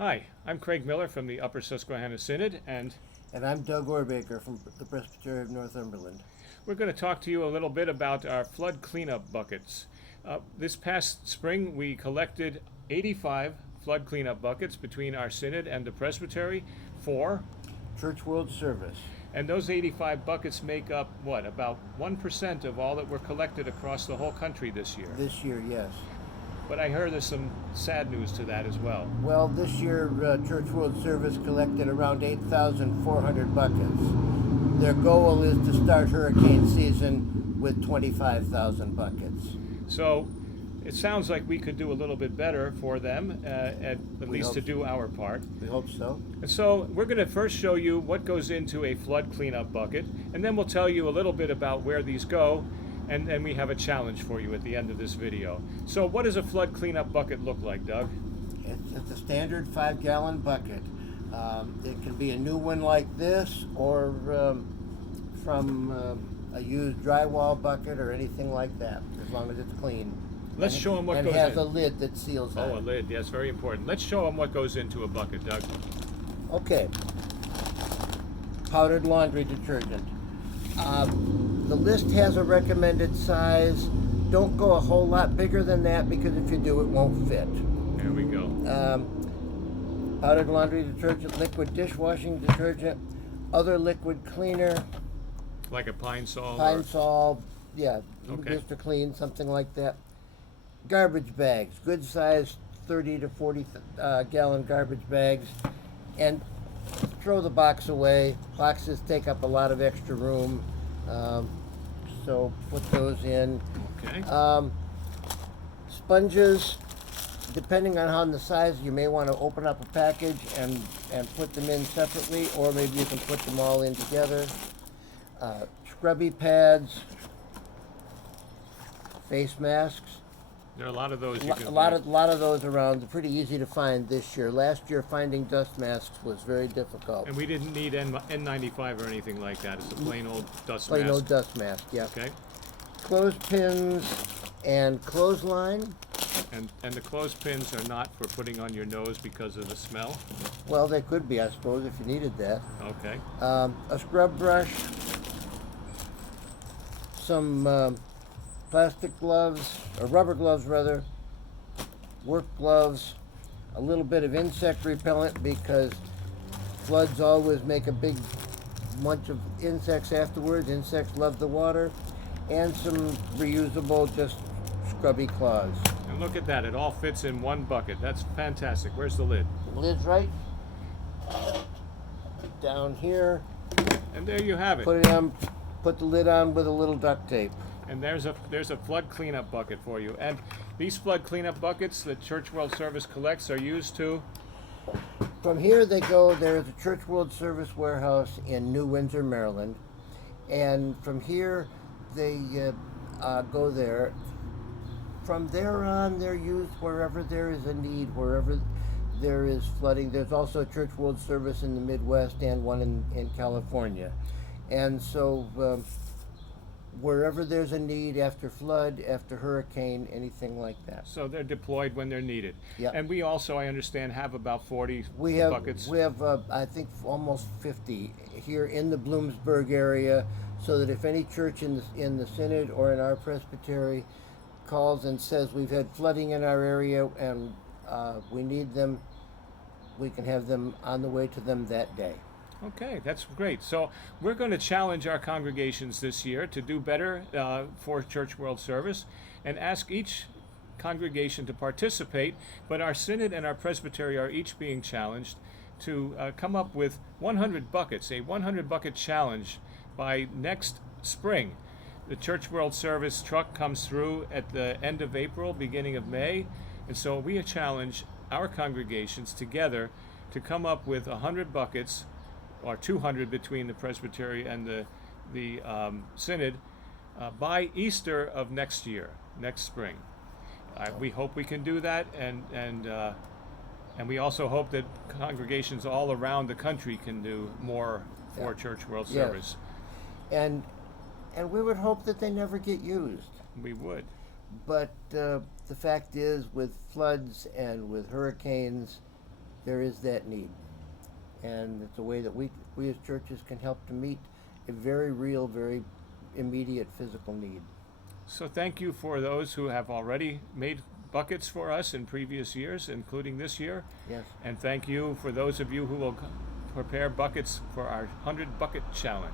Hi, I'm Craig Miller from the Upper Susquehanna Synod, and And I'm Doug Orbaker from the Presbytery of Northumberland. we're going to talk to you a little bit about our flood cleanup buckets. This past spring, we collected 85 flood cleanup buckets between our Synod and the Presbytery for, Church World Service. and those 85 buckets make up what, about 1% of all that were collected across the whole country this year. This year, yes. But I heard there's some sad news to that as well. Well, this year, Church World Service collected around 8,400 buckets. Their goal is to start hurricane season with 25,000 buckets. So it sounds like we could do a little bit better for them, at least to hope do our part. We hope so. And so we're going to first show you what goes into a flood cleanup bucket, and then we'll tell you a little bit about where these go, and then we have a challenge for you at the end of this video. So what does a flood cleanup bucket look like, Doug? It's a standard 5-gallon bucket. It can be a new one like this, or from a used drywall bucket or anything like that, as long as it's clean. Let's show them what and goes has in. a lid that seals Oh, a it. lid. Yes, very important. Let's show them what goes into a bucket, Doug. Okay. Powdered laundry detergent. The list has a recommended size. Don't go a whole lot bigger than that, because if you do, it won't fit. There we go. Powdered laundry detergent, liquid dishwashing detergent, other liquid cleaner, Like a Pine Sol. Pine Sol, yeah, Okay. Mr. Clean, something like that. Garbage bags, good size 30 to 40 gallon garbage bags, and throw the box away. Boxes take up a lot of extra room, so put those in. Okay. Sponges, depending on how the size, you may want to open up a package and put them in separately, or maybe you can put them all in together. Scrubby pads, face masks. There are a lot of those you can A lot find. of those around. They're pretty easy to find this year. Last year, finding dust masks was very difficult. And we didn't need N95 or anything like that. It's a plain old dust Plain mask. old dust mask, yeah. Okay. Clothespins and clothesline. And the clothespins are not for putting on your nose because of the smell. Well, they could be, I suppose, if you needed that. Okay. A scrub brush, some plastic gloves, or rubber gloves rather, work gloves, a little bit of insect repellent, because floods always make a big bunch of insects afterwards. Insects love the water, and some reusable, just scrubby cloths. And look at that. It all fits in one bucket. That's fantastic. Where's the lid? The lid's right down here. And there you have it. Put it on. Put the lid on with a little duct tape. And there's a flood cleanup bucket for you. And these flood cleanup buckets that Church World Service collects are used to. From here they go, there's a Church World Service warehouse in New Windsor, Maryland. And from here they go there. From there on, they're used wherever there is a need, wherever there is flooding. There's also a Church World Service in the Midwest and one in California. And so wherever there's a need, after flood, after hurricane, anything like that. So they're deployed when they're needed. Yep. And we also, I understand, have about 40 We have buckets. I think almost 50 here in the Bloomsburg area, so that if any church in the Synod or in our presbytery calls and says we've had flooding in our area and we need them, we can have them on the way to them that day. Okay, that's great. So we're going to challenge our congregations this year to do better for Church World Service and ask each congregation to participate, but our Synod and our Presbytery are each being challenged to come up with 100 buckets, a 100 bucket challenge by next spring. The Church World Service truck comes through at the end of April, beginning of May, and so we challenge our congregations together to come up with 100 buckets, or 200 between the Presbytery and the Synod, by Easter of next year, next spring. We hope we can do that, and we also hope that congregations all around the country can do more for Church World Yes. Service. And we would hope that they never get used. We would. But the fact is, with floods and with hurricanes, there is that need. And it's a way that we as churches can help to meet a very real, very immediate physical need. So thank you for those who have already made buckets for us in previous years, including this year. Yes. And thank you for those of you who will prepare buckets for our 100 Bucket Challenge.